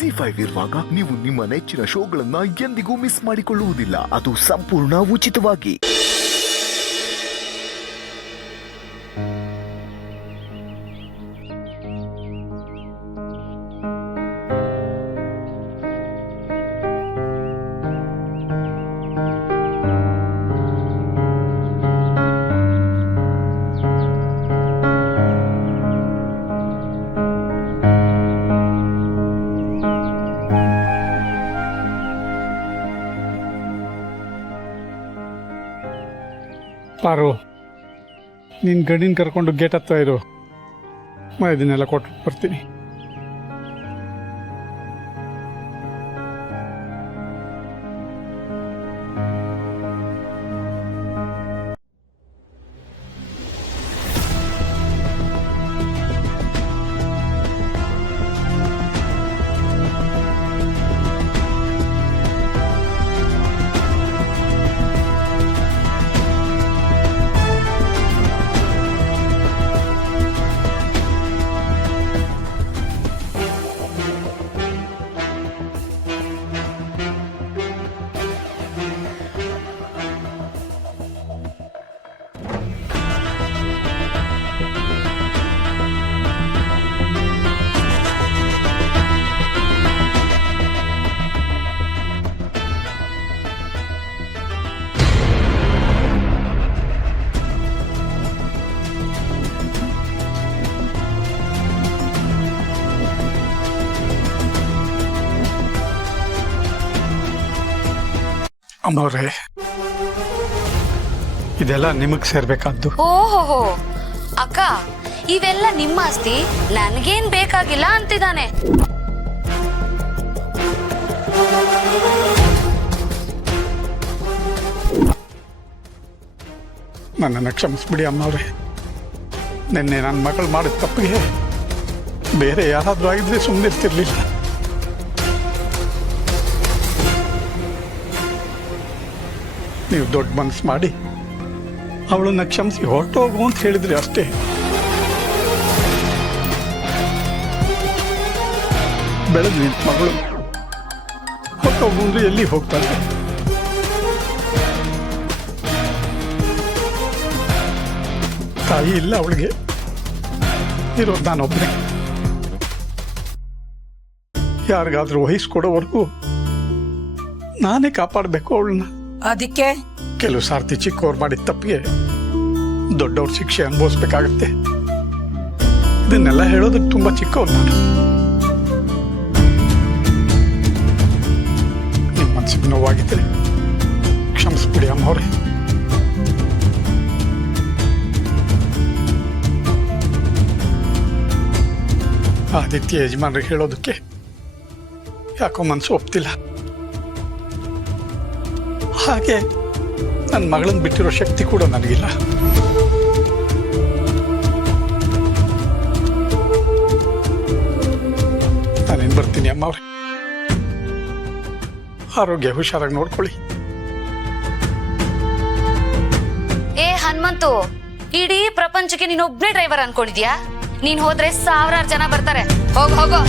ZEE5 ಇರುವಾಗ ನೀವು ನಿಮ್ಮ ನೆಚ್ಚಿನ ಶೋಗಳನ್ನ ಎಂದಿಗೂ ಮಿಸ್ ಮಾಡಿಕೊಳ್ಳುವುದಿಲ್ಲ. ಅದು ಸಂಪೂರ್ಣ ಉಚಿತವಾಗಿ. ಪಾರು, ನೀನು ಗಡಿನ ಕರ್ಕೊಂಡು ಗೇಟ್ ಹತ್ರ ಇರು. ಇದನ್ನೆಲ್ಲ ಕೊಟ್ಟು ಬರ್ತೀನಿ. ಅಮ್ಮವ್ರೆ, ಇದೆಲ್ಲ ನಿಮಗ್ ಸೇರ್ಬೇಕಾದ್ದು. ಓಹೋ ಅಕ್ಕ, ಇವೆಲ್ಲ ನಿಮ್ಮ ಆಸ್ತಿ, ನನ್ಗೇನ್ ಬೇಕಾಗಿಲ್ಲ ಅಂತಿದ್ದಾನೆ. ನನ್ನನ್ನು ಕ್ಷಮಿಸ್ಬಿಡಿ ಅಮ್ಮವ್ರೆ. ನಿನ್ನೆ ನನ್ನ ಮಗಳು ಮಾಡಿದ ತಪ್ಪಿಗೆ ಬೇರೆ ಯಾರಾದ್ರೂ ಆಗಿದ್ರೆ ಸುಮ್ಮನಿರ್ತಿರ್ಲಿಲ್ಲ. ನೀವು ದೊಡ್ಡ ಮನಸ್ಸು ಮಾಡಿ ಅವಳನ್ನ ಕ್ಷಮಿಸಿ ಹೊರಟೋಗು ಅಂತ ಹೇಳಿದ್ರಿ ಅಷ್ಟೇ. ಬೆಳೆದು ನಿಂತ ಮಗಳು ಹೊರಟೋಗು ಅಂದ್ರೆ ಎಲ್ಲಿ ಹೋಗ್ತಾಳೆ? ತಾಯಿ ಇಲ್ಲ ಅವಳಿಗೆ, ಇರೋದು ನಾನೊಬ್ಬನೇ. ಯಾರಿಗಾದ್ರೂ ವಹಿಸ್ಕೊಡೋವರೆಗೂ ನಾನೇ ಕಾಪಾಡಬೇಕು ಅವಳನ್ನ. ಅದಕ್ಕೆ ಕೆಲವು ಸಾರ್ತಿ ಚಿಕ್ಕವ್ರು ಮಾಡಿದ ತಪ್ಪಿಗೆ ದೊಡ್ಡವ್ರ ಶಿಕ್ಷೆ ಅನುಭವಿಸ್ಬೇಕಾಗತ್ತೆ. ಇದನ್ನೆಲ್ಲ ಹೇಳೋದಕ್ಕೆ ತುಂಬಾ ಚಿಕ್ಕವ್ರು ನಾನು. ನಿಮ್ಮ ಮನಸ್ಸಿಗೆ ನೋವಾಗಿದ್ದರೆ ಕ್ಷಮಿಸ್ಬಿಡಿ ಅಮ್ಮವ್ರೆ. ಆದಿತ್ಯ ಯಜಮಾನ್ರಿಗೆ ಹೇಳೋದಕ್ಕೆ ಯಾಕೋ ಮನಸ್ಸು ಒಪ್ತಿಲ್ಲ. ಹಾಗೆ ನನ್ನ ಮಗಳನ್ನ ಬಿಟ್ಟಿರೋ ಶಕ್ತಿ ಕೂಡ ನನಗಿಲ್ಲ. ನಾನೇನು ಬರ್ತೀನಿ ಅಮ್ಮ ಅವ್ರೆ. ಆರೋಗ್ಯ ಹುಷಾರಾಗಿ ನೋಡ್ಕೊಳ್ಳಿ. ಏ ಹನುಮಂತು, ಇಡೀ ಪ್ರಪಂಚಕ್ಕೆ ನೀನೊಬ್ನೇ ಡ್ರೈವರ್ ಅನ್ಕೊಂಡಿದ್ಯಾ? ನೀನ್ ಹೋದ್ರೆ ಸಾವಿರಾರು ಜನ ಬರ್ತಾರೆ. ಹೋಗೋ.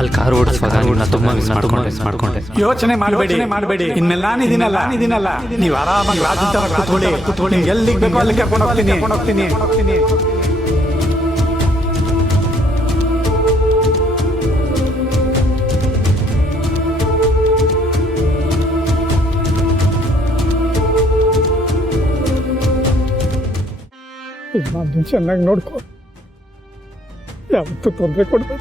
ಅಲ್ಲಿ ಕಾರ್ ಓಡಿಸುವಾಗ ತುಂಬಾ ಮಿಸ್ ಮಾಡ್ಕೊಂಡೆ. ಯೋಚನೆ ಮಾಡಬೇಡಿ. ಇನ್ಮೇಲೆ ನಾನಿದ್ದೀನಲ್ಲ, ನೀವು ಆರಾಮಾಗಿ ರಾಜು ತರ ಕೂತ್ಕೊಳ್ಳಿ. ಎಲ್ಲಿಗೆ ಬೇಕೋ ಅಲ್ಲಿ ಕರ್ಕೊಂಡು ಹೋಗ್ತೀನಿ. ಚೆನ್ನಾಗಿ ನೋಡ್ಕೊ. ಯಾವತ್ತೂ ತೊಂದರೆ ಕೊಡ್ಬೇಡ.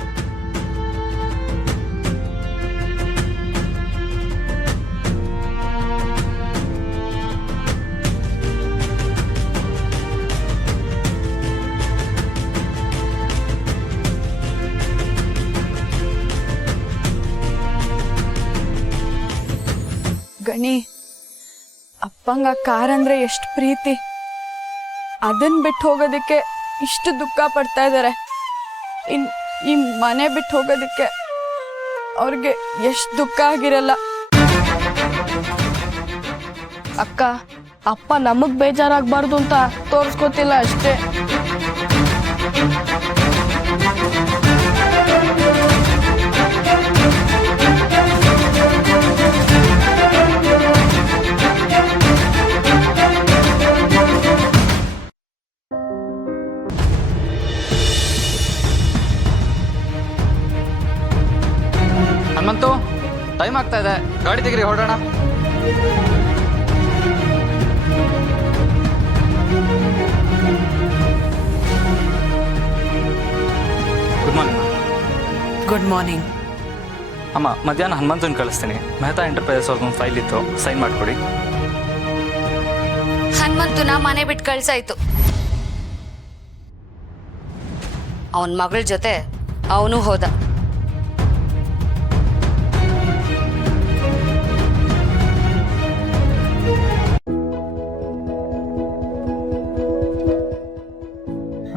ಗಣಿ, ಅಪ್ಪಂಗ ಕಾರ್ ಅಂದ್ರೆ ಎಷ್ಟು ಪ್ರೀತಿ. ಅದನ್ನ ಬಿಟ್ಟು ಹೋಗೋದಕ್ಕೆ ಇಷ್ಟು ದುಃಖ ಪಡ್ತಾ ಇದ್ದಾರೆ. ಈ ಮನೆ ಬಿಟ್ಟು ಹೋಗೋದಕ್ಕೆ ಅವ್ರಿಗೆ ಎಷ್ಟು ದುಃಖ ಆಗಿರಲ್ಲ. ಅಕ್ಕ, ಅಪ್ಪ ನಮಗ್ ಬೇಜಾರಾಗಬಾರ್ದು ಅಂತ ತೋರಿಸ್ಕೊತಿಲ್ಲ ಅಷ್ಟೇ. ಹನುಮಂತು, ಟೈಮ್ ಆಗ್ತಾ ಇದೆ, ಗಾಡಿ ತೆಗಿರಿ, ಹೊರಡೋಣ. Good morning. Good morning. ಅಮ್ಮ, ಮಧ್ಯಾಹ್ನ ಹನುಮಂತನ ಕಳಿಸ್ತೀನಿ. ಮೆಹ್ತಾ ಎಂಟರ್ಪ್ರೈಸಸ್ ಅವ್ರಿಗೊಂದು ಫೈಲ್ ಇತ್ತು, ಸೈನ್ ಮಾಡಿಕೊಡಿ. ಹನುಮಂತನ ಮನೆ ಬಿಟ್ಟು ಕಳ್ಸಾಯ್ತು. ಅವನ ಮಗಳ ಜೊತೆ ಅವನು ಹೋದ.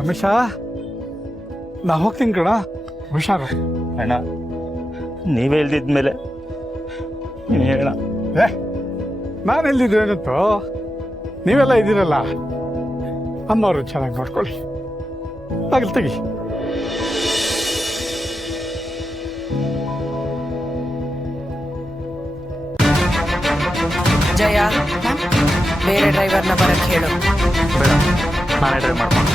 ರಮೇಶ, ನಾ ಹೋಗ್ತೀನಿ ಕಣ, ಹುಷಾರು. ಅಣ್ಣ, ನೀವೇ ಇಲ್ದಿದ್ಮೇಲೆ ನೀನು ಹೇಳ. ನಾನು ಎಲ್ದಿದ್ದೇನಂತೋ, ನೀವೆಲ್ಲ ಇದ್ದೀರಲ್ಲ. ಅಮ್ಮವ್ರು ಚೆನ್ನಾಗಿ ನೋಡ್ಕೊಳ್ಳಿ. ಆಗಲಿ, ತೆಗಿ. ಜಯ, ಬೇರೆ ಡ್ರೈವರ್ನ ಬರಕ್ಕೆ ಹೇಳು. ಬೇಡ, ನಾನೇ ಡ್ರೈವ್ ಮಾಡ್ಕೊಂಡು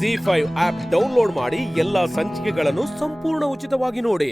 ZEE5 ಆಪ್ ಡೌನ್ಲೋಡ್ ಮಾಡಿ ಎಲ್ಲಾ ಸಂಚಿಕೆಗಳನ್ನು ಸಂಪೂರ್ಣ ಉಚಿತವಾಗಿ ನೋಡಿ.